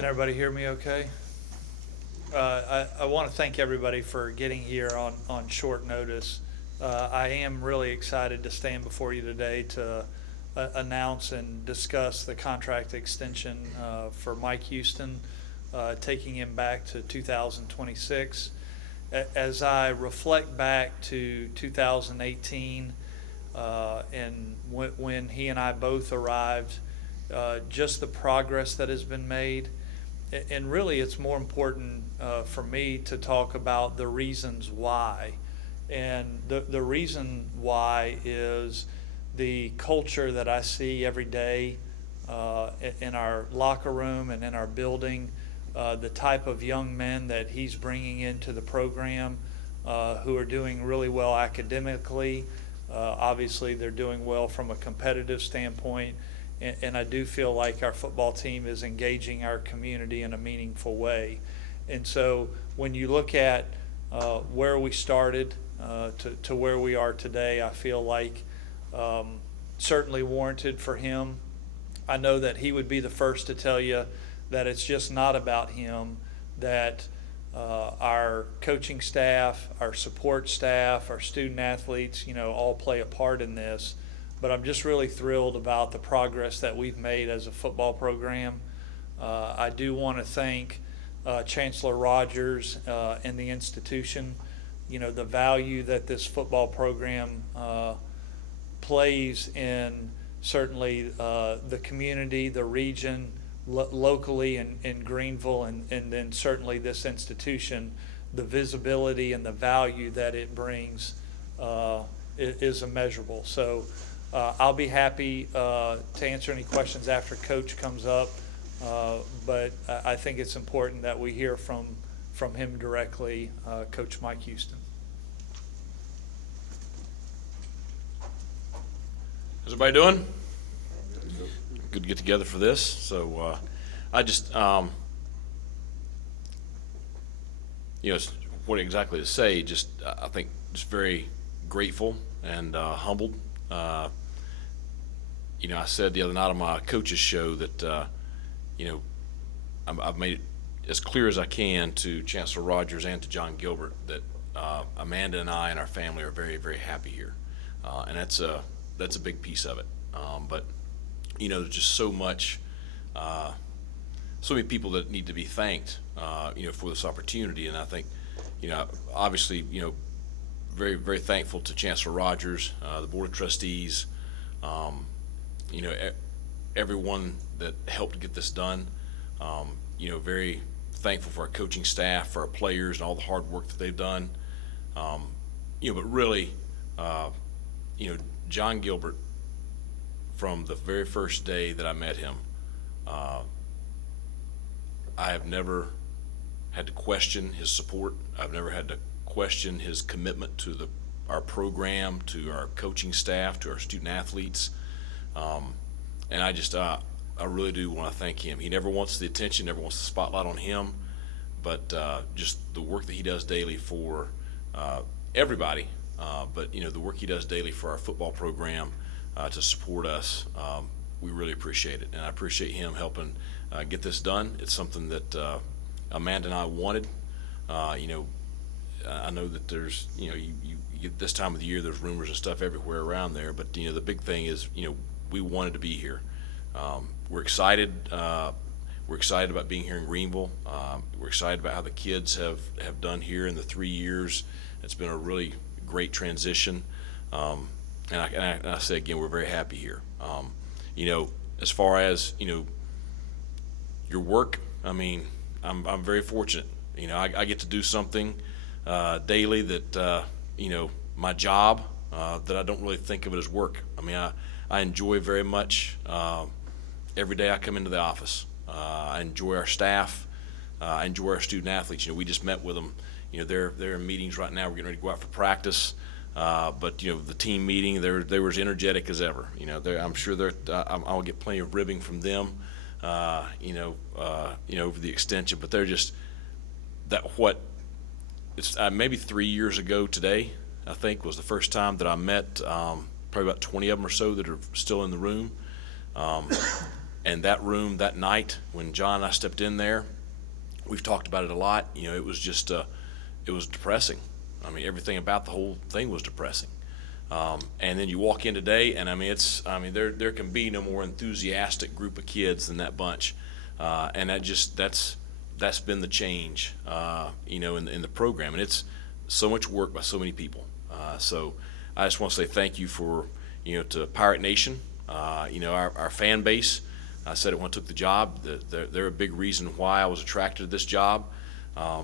Can everybody hear me okay? I want to thank everybody for getting here on short notice. I am really excited to stand before you today to announce and discuss the contract extension for Mike Houston, taking him back to 2026. As I reflect back to 2018 and when he and I both arrived, just the progress that has been made. And really, it's more important for me to talk about the reasons why. And the reason why is the culture that I see every day in our locker room and in our building, the type of young men that he's bringing into the program who are doing really well academically. Obviously, they're doing well from a competitive standpoint. And I do feel like our football team is engaging our community in a meaningful way. And so when you look at where we started to where we are today, I feel like certainly warranted for him. I know that he would be the first to tell you that it's just not about him, that our coaching staff, our support staff, our student athletes, all play a part in this. But I'm just really thrilled about the progress that we've made as a football program. I do want to thank Chancellor Rogers and the institution. The value that this football program plays in certainly the community, the region, locally in Greenville, and then certainly this institution, the visibility and the value that it brings is immeasurable. So I'll be happy to answer any questions after Coach comes up, but I think it's important that we hear from him directly, Coach Mike Houston. How's everybody doing? Good to get together for this. So I just, what exactly to say, just I think just very grateful and humbled. I said the other night on my coach's show that, I've made it as clear as I can to Chancellor Rogers and to John Gilbert that Amanda and I and our family are very, very happy here. And that's a big piece of it. But, there's just so many people that need to be thanked, for this opportunity. And I think, obviously, very, very thankful to Chancellor Rogers, the Board of Trustees, everyone that helped get this done. Very thankful for our coaching staff, for our players, and all the hard work that they've done. But really, John Gilbert, from the very first day that I met him, I have never had to question his support. I've never had to question his commitment to our program, to our coaching staff, to our student athletes. And I really do want to thank him. He never wants the attention, never wants the spotlight on him, but just the work that he does daily for everybody, but the work he does daily for our football program to support us, we really appreciate it. And I appreciate him helping get this done. It's something that Amanda and I wanted. I know that there's, you get this time of the year, there's rumors and stuff everywhere around there, but the big thing is, we wanted to be here. We're excited. We're excited about being here in Greenville. We're excited about how the kids have done here in the 3 years. It's been a really great transition. And I say again, we're very happy here. As far as, your work, I'm very fortunate. I get to do something daily that, my job, that I don't really think of it as work. I enjoy very much every day I come into the office. I enjoy our staff. I enjoy our student athletes. We just met with them. They're in meetings right now. We're getting ready to go out for practice. But the team meeting, they were as energetic as ever. I'm sure I'll get plenty of ribbing from them. Over the extension, but they're just it's maybe 3 years ago today, I think, was the first time that I met probably about 20 of them or so that are still in the room. And that room that night when John and I stepped in there, we've talked about it a lot. It was just, it was depressing. I mean, everything about the whole thing was depressing. And then you walk in today, and there can be no more enthusiastic group of kids than that bunch. And that's been the change, in the program. And it's so much work by so many people. So I just want to say thank you for, to Pirate Nation, our fan base. I said it when I took the job. They're a big reason why I was attracted to this job. It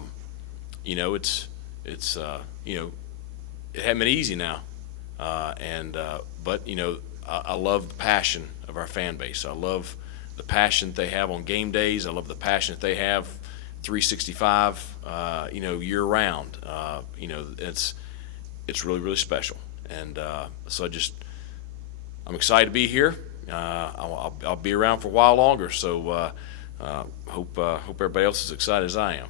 hasn't been easy now, but I love the passion of our fan base. I love the passion that they have on game days. I love the passion that they have 365, year round. It's really, really special, and so I'm excited to be here. I'll be around for a while longer, so hope everybody else is excited as I am.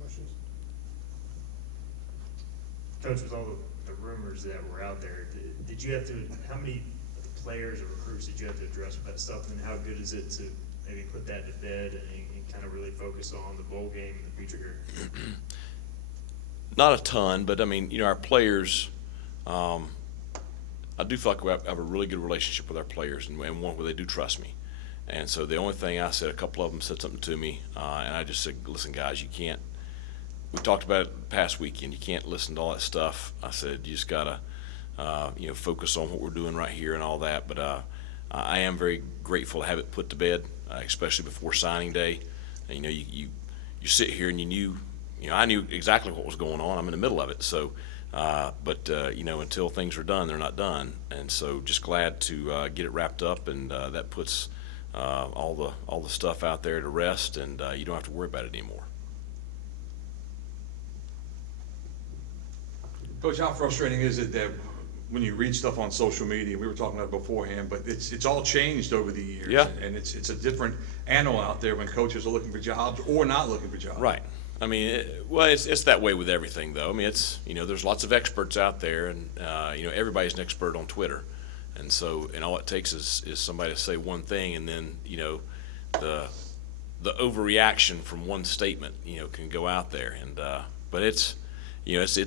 Questions? Coach, with all the rumors that were out there, did you have to, how many of the players or recruits did you have to address with that stuff, and how good is it to maybe put that to bed and kind of really focus on the bowl game and the future here? Not a ton, but our players, I do feel like we have a really good relationship with our players, and one where they do trust me. And so the only thing I said, a couple of them said something to me, and I just said, listen, guys, you can't, we talked about it the past weekend, you can't listen to all that stuff. I said, you just got to, focus on what we're doing right here and all that. But I am very grateful to have it put to bed, especially before signing day. And, you sit here and I knew exactly what was going on. I'm in the middle of it. So, but until things are done, they're not done. And so just glad to get it wrapped up, and that puts all the stuff out there to rest, and you don't have to worry about it anymore. Coach, how frustrating is it that when you read stuff on social media, we were talking about it beforehand, but it's all changed over the years. Yeah. And it's a different animal out there when coaches are looking for jobs or not looking for jobs. Right. It's that way with everything, though. There's lots of experts out there, and everybody's an expert on Twitter, and all it takes is somebody to say one thing, and then the overreaction from one statement can go out there, and but it's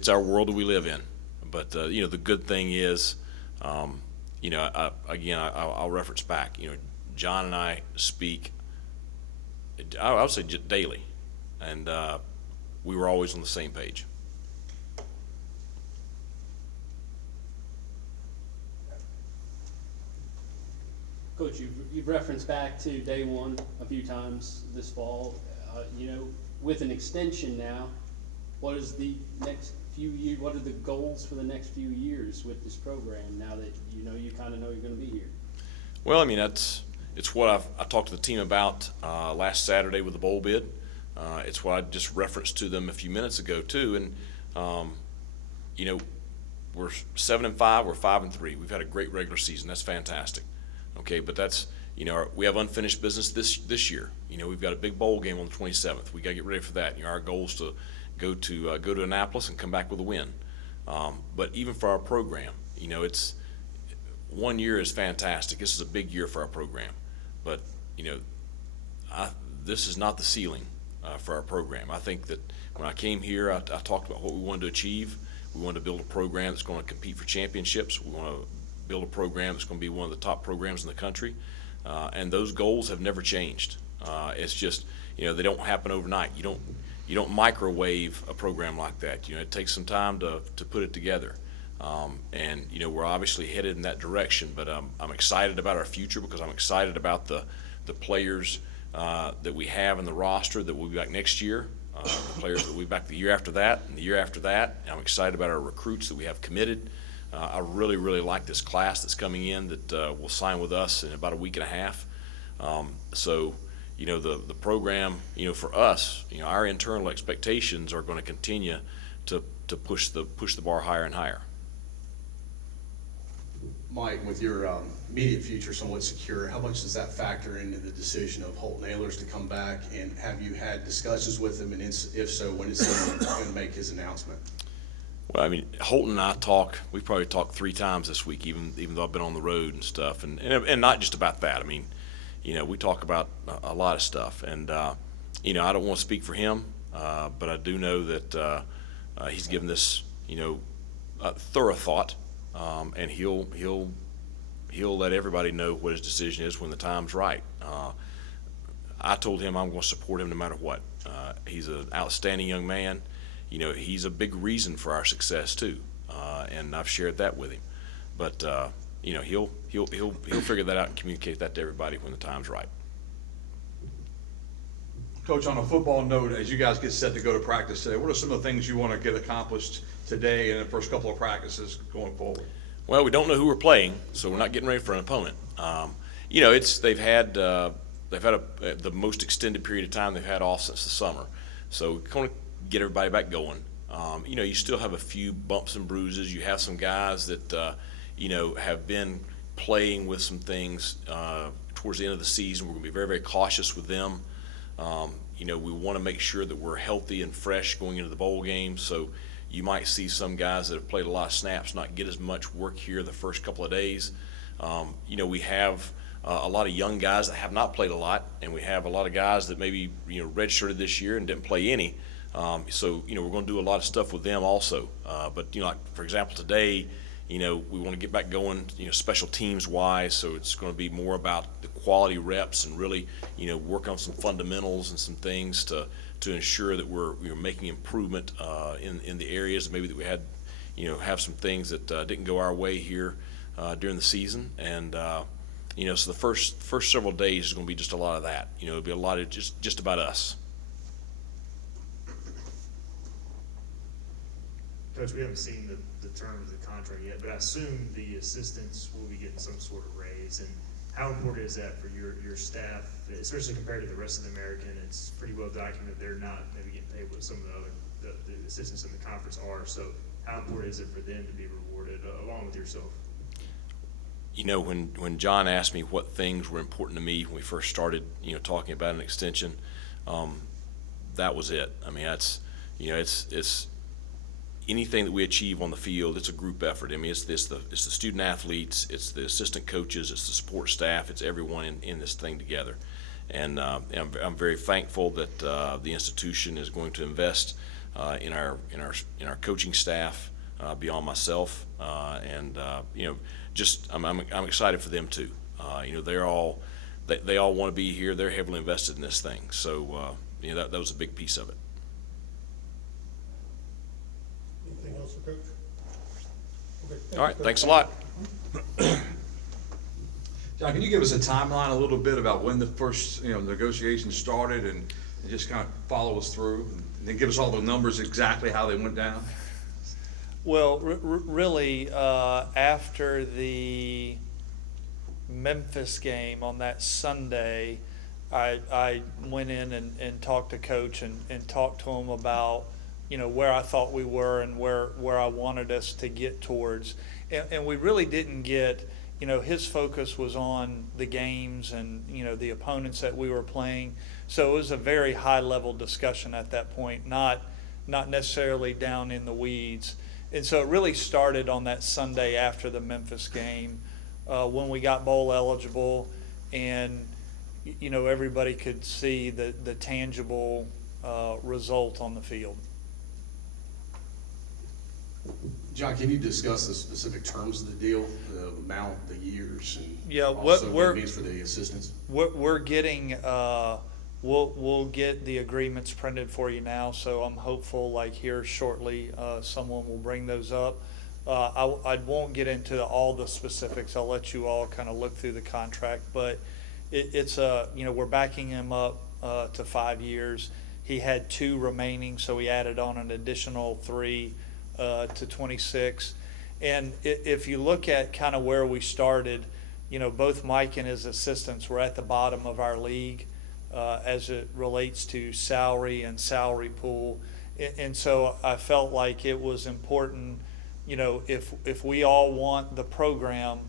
our world that we live in. But the good thing is, I'll reference back. John and I speak, I would say daily. And we were always on the same page. Coach, you've referenced back to day one a few times this fall. With an extension now, what is the next few years? What are the goals for the next few years with this program? Now that you kind of know you're going to be here. Well, it's what I talked to the team about last Saturday with the bowl bid. It's what I just referenced to them a few minutes ago too, and we're 7-5, we're 5-3. We've had a great regular season. That's fantastic. Okay, but that's we have unfinished business this year. We've got a big bowl game on the 27th. We got to get ready for that. Our goal is to go to Annapolis and come back with a win. But even for our program, it's 1 year is fantastic. This is a big year for our program, but this is not the ceiling. For our program. I think that when I came here, I talked about what we wanted to achieve. We wanted to build a program that's going to compete for championships. We want to build a program that's going to be one of the top programs in the country. And those goals have never changed. It's just, they don't happen overnight. You don't microwave a program like that. It takes some time to put it together. And we're obviously headed in that direction, but I'm excited about our future because I'm excited about the players that we have in the roster that will be back next year, the players that will be back the year after that, and the year after that. And I'm excited about our recruits that we have committed. I really, really like this class that's coming in that will sign with us in about a week and a half. The program, for us, our internal expectations are going to continue to push the bar higher and higher. Mike, with your immediate future somewhat secure, how much does that factor into the decision of Holton Ahlers to come back, and have you had discussions with him, and if so, when is he going to make his announcement? Well, I mean, Holton and I we probably talked 3 times this week, even though I've been on the road and stuff, and not just about that. I mean, we talk about a lot of stuff, and I don't want to speak for him, but I do know that he's given this, thorough thought, and he'll let everybody know what his decision is when the time's right. I told him I'm going to support him no matter what. He's an outstanding young man. He's a big reason for our success too, and I've shared that with him. But he'll figure that out and communicate that to everybody when the time's right. Coach, on a football note, as you guys get set to go to practice today, what are some of the things you want to get accomplished today in the first couple of practices going forward? Well, we don't know who we're playing, so we're not getting ready for an opponent. They've had the most extended period of time they've had off since the summer, so we're going to get everybody back going. You still have a few bumps and bruises. You have some guys that have been playing with some things towards the end of the season. We're going to be very, very cautious with them. We want to make sure that we're healthy and fresh going into the bowl game. So you might see some guys that have played a lot of snaps not get as much work here the first couple of days. We have a lot of young guys that have not played a lot, and we have a lot of guys that maybe redshirted this year and didn't play any. So we're going to do a lot of stuff with them also. But like for example today, we want to get back going, special teams wise. So it's going to be more about the quality reps and really, work on some fundamentals and some things to ensure that we're making improvement in the areas maybe that we had, have some things that didn't go our way here during the season. And so the first several days is going to be just a lot of that. It'll be a lot of just about us. Coach, we haven't seen the terms of the contract yet, but I assume the assistants will be getting some sort of raise. And how important is that for your staff, especially compared to the rest of the American? It's pretty well documented they're not maybe getting paid what some of the assistants in the conference are. So how important is it for them to be rewarded along with yourself? When John asked me what things were important to me when we first started, talking about an extension, that was it. I mean, it's anything that we achieve on the field, it's a group effort. I mean, it's the student athletes, it's the assistant coaches, it's the support staff, it's everyone in this thing together. And I'm very thankful that the institution is going to invest in our coaching staff beyond myself, and I'm excited for them too. They all want to be here. They're heavily invested in this thing. So that was a big piece of it. Anything else for Coach? Okay, All right, thanks a lot. John, can you give us a timeline a little bit about when the first negotiations started and just kind of follow us through and then give us all the numbers exactly how they went down? Well, really, after the Memphis game on that Sunday, I went in and talked to Coach and talked to him about, where I thought we were and where I wanted us to get towards. And we really didn't get, his focus was on the games and, the opponents that we were playing. So it was a very high-level discussion at that point, not necessarily down in the weeds. And so it really started on that Sunday after the Memphis game when we got bowl eligible and, everybody could see the tangible result on the field. John, can you discuss the specific terms of the deal, the amount, the years, and Yeah, also what it means for the assistants? We're getting we'll get the agreements printed for you now, so I'm hopeful like here shortly someone will bring those up. I won't get into all the specifics. I'll let you all kind of look through the contract, but it's we're backing him up to 5 years. He had 2 remaining, so we added on an additional 3 to 26. And if you look at kind of where we started, both Mike and his assistants were at the bottom of our league as it relates to salary and salary pool. And so I felt like it was important, if we all want the program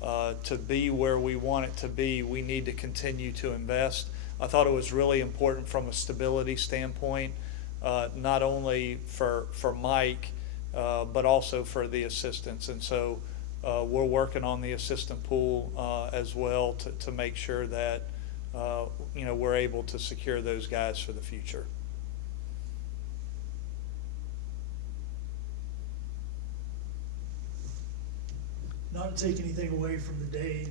to be where we want it to be, we need to continue to invest. I thought it was really important from a stability standpoint, not only for Mike, but also for the assistants. And so we're working on the assistant pool as well to make sure that we're able to secure those guys for the future. Not to take anything away from the day,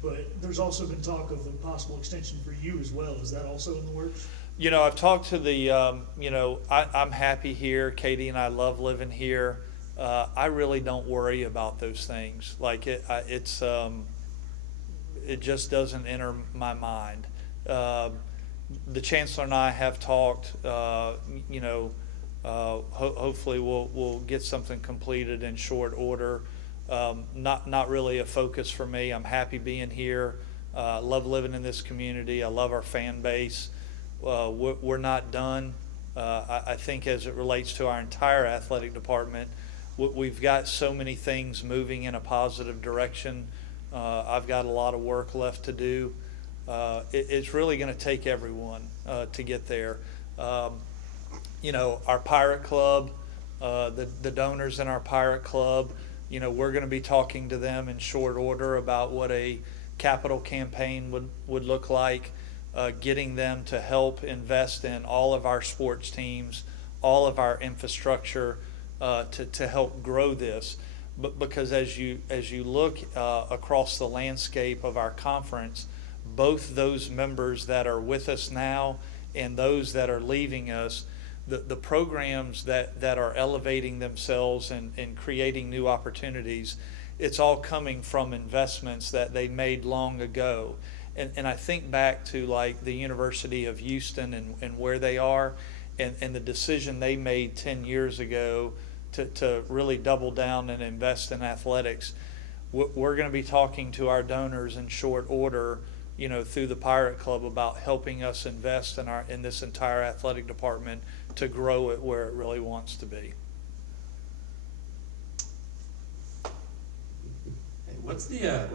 but there's also been talk of a possible extension for you as well. Is that also in the works? I've talked to the, I'm happy here. Katie and I love living here. I really don't worry about those things. Like it just doesn't enter my mind. The chancellor and I have talked. Hopefully we'll get something completed in short order. Not really a focus for me. I'm happy being here. Love living in this community. I love our fan base. We're not done. I think as it relates to our entire athletic department, we've got so many things moving in a positive direction. I've got a lot of work left to do. It's really going to take everyone to get there. Our Pirate Club, the donors in our Pirate Club, we're going to be talking to them in short order about what a capital campaign would look like, getting them to help invest in all of our sports teams, all of our infrastructure to help grow this. But because as you look across the landscape of our conference, both those members that are with us now and those that are leaving us, the programs that are elevating themselves and creating new opportunities, it's all coming from investments that they made long ago. And I think back to like the University of Houston and where they are and the decision they made 10 years ago to really double down and invest in athletics. We're going to be talking to our donors in short order, through the Pirate Club about helping us invest in this entire athletic department to grow it where it really wants to be. What's the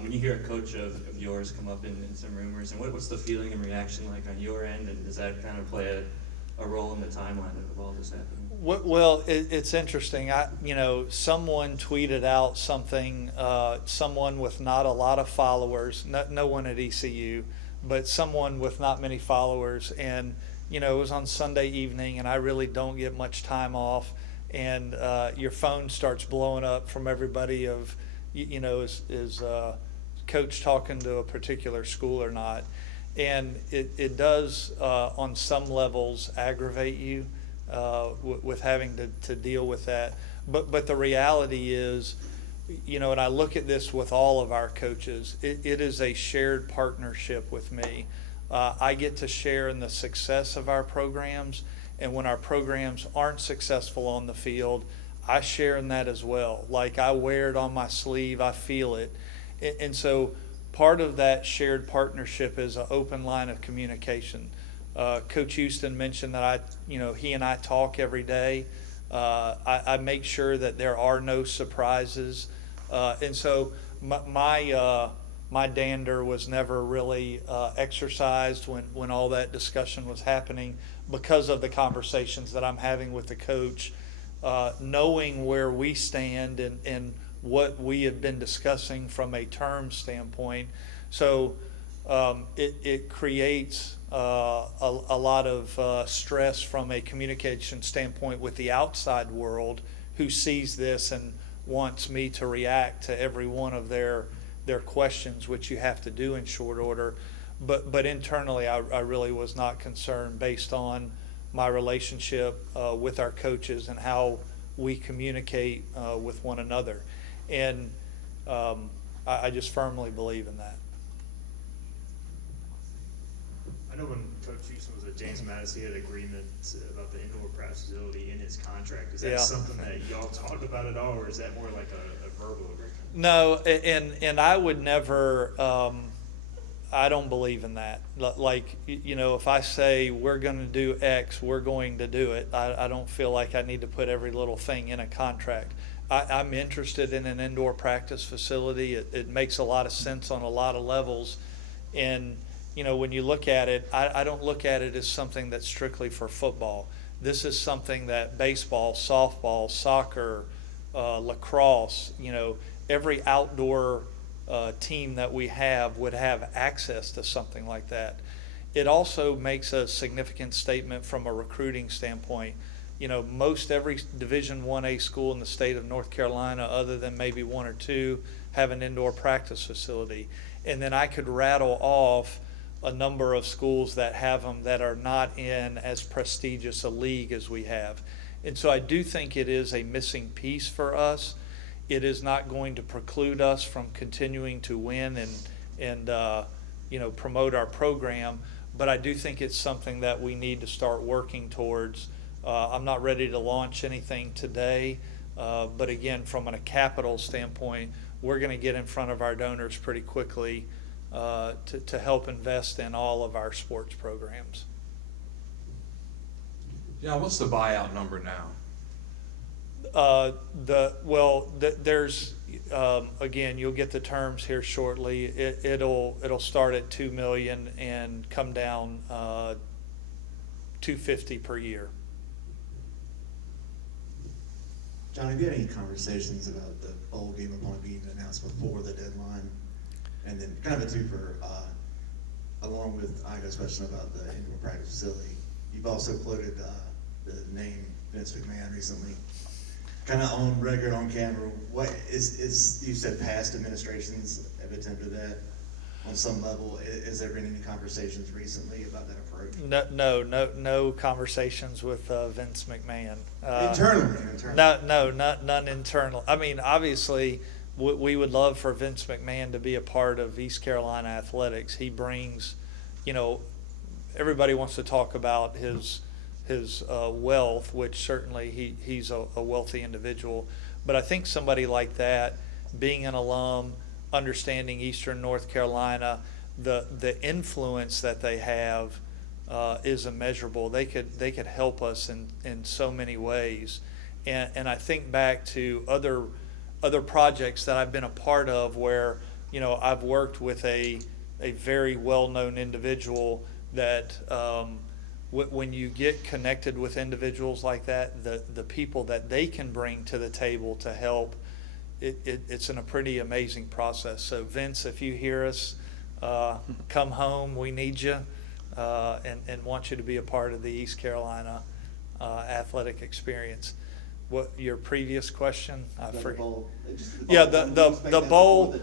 when you hear a coach of yours come up in some rumors, and what's the feeling and reaction like on your end, and does that kind of play a role in the timeline of all this happening? Well, it's interesting. Someone tweeted out something, someone with not a lot of followers, no one at ECU, but someone with not many followers, and it was on Sunday evening, and I really don't get much time off, and your phone starts blowing up from everybody of, is coach talking to a particular school or not, and it does on some levels aggravate you with having to deal with that, but the reality is, and I look at this with all of our coaches, it is a shared partnership with me. I get to share in the success of our programs, and when our programs aren't successful on the field, I share in that as well. Like I wear it on my sleeve, I feel it. And so part of that shared partnership is an open line of communication. Coach Houston mentioned that he and I talk every day. I make sure that there are no surprises. And so my dander was never really exercised when all that discussion was happening because of the conversations that I'm having with the coach, knowing where we stand and what we have been discussing from a term standpoint. So it creates a lot of stress from a communication standpoint with the outside world who sees this and wants me to react to every one of their questions, which you have to do in short order. But internally, I really was not concerned based on my relationship with our coaches and how we communicate with one another. And I just firmly believe in that. I know when Coach Houston was at James Madison, he had agreement about the indoor practice facility in his contract. Is that Yeah. something that y'all talked about at all, or is that more like a verbal agreement? No, and I would never, I don't believe in that. Like, if I say we're going to do X, we're going to do it. I don't feel like I need to put every little thing in a contract. I'm interested in an indoor practice facility. It makes a lot of sense on a lot of levels. And, when you look at it, I don't look at it as something that's strictly for football. This is something that baseball, softball, soccer, lacrosse, every outdoor team that we have would have access to something like that. It also makes a significant statement from a recruiting standpoint. Most every Division 1A school in the state of North Carolina, other than maybe one or two, have an indoor practice facility. And then I could rattle off a number of schools that have them that are not in as prestigious a league as we have. And so I do think it is a missing piece for us. It is not going to preclude us from continuing to win and promote our program, but I do think it's something that we need to start working towards. I'm not ready to launch anything today, but again, from a capital standpoint, we're going to get in front of our donors pretty quickly to help invest in all of our sports programs. Yeah, what's the buyout number now? There's again, you'll get the terms here shortly. It'll start at $2 million and come down $250 per year. John, have you had any conversations about the bowl game upon being announced before the deadline? And then kind of a twofer, along with Ida's question about the indoor practice facility, you've also floated the name Vince McMahon recently, kind of on record, on camera. What is you said past administrations have attempted that on some level. Has there been any conversations recently about that approach? No conversations with Vince McMahon. Internally. None internal. I mean, obviously, we would love for Vince McMahon to be a part of East Carolina athletics. He brings, everybody wants to talk about his wealth, which certainly he's a wealthy individual. But I think somebody like that, being an alum, understanding Eastern North Carolina, the influence that they have is immeasurable. They could help us in so many ways. And I think back to other projects that I've been a part of where, I've worked with a very well-known individual that when you get connected with individuals like that, the people that they can bring to the table to help, it's a pretty amazing process. So Vince, if you hear us, come home, we need you, and want you to be a part of the East Carolina athletic experience. What your previous question? I forget. Yeah, the bowl.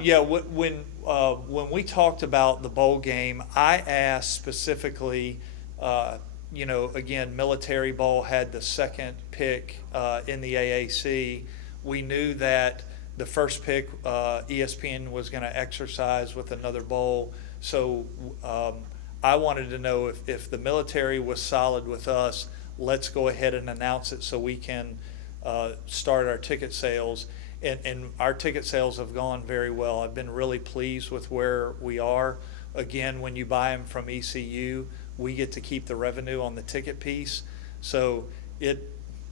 Yeah, when we talked about the bowl game, I asked specifically. Again, Military Bowl had the second pick in the AAC. We knew that the first pick ESPN was going to exercise with another bowl. So I wanted to know if the Military was solid with us, let's go ahead and announce it so we can start our ticket sales. And our ticket sales have gone very well. I've been really pleased with where we are. Again, when you buy them from ECU, we get to keep the revenue on the ticket piece. So it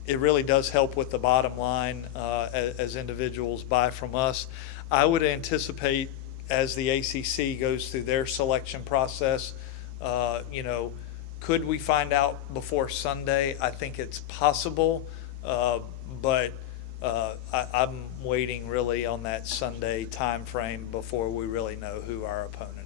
really does help with the bottom line as individuals buy from us. I would anticipate as the ACC goes through their selection process, could we find out before Sunday? I think it's possible, but I'm waiting really on that Sunday time frame before we really know who our opponent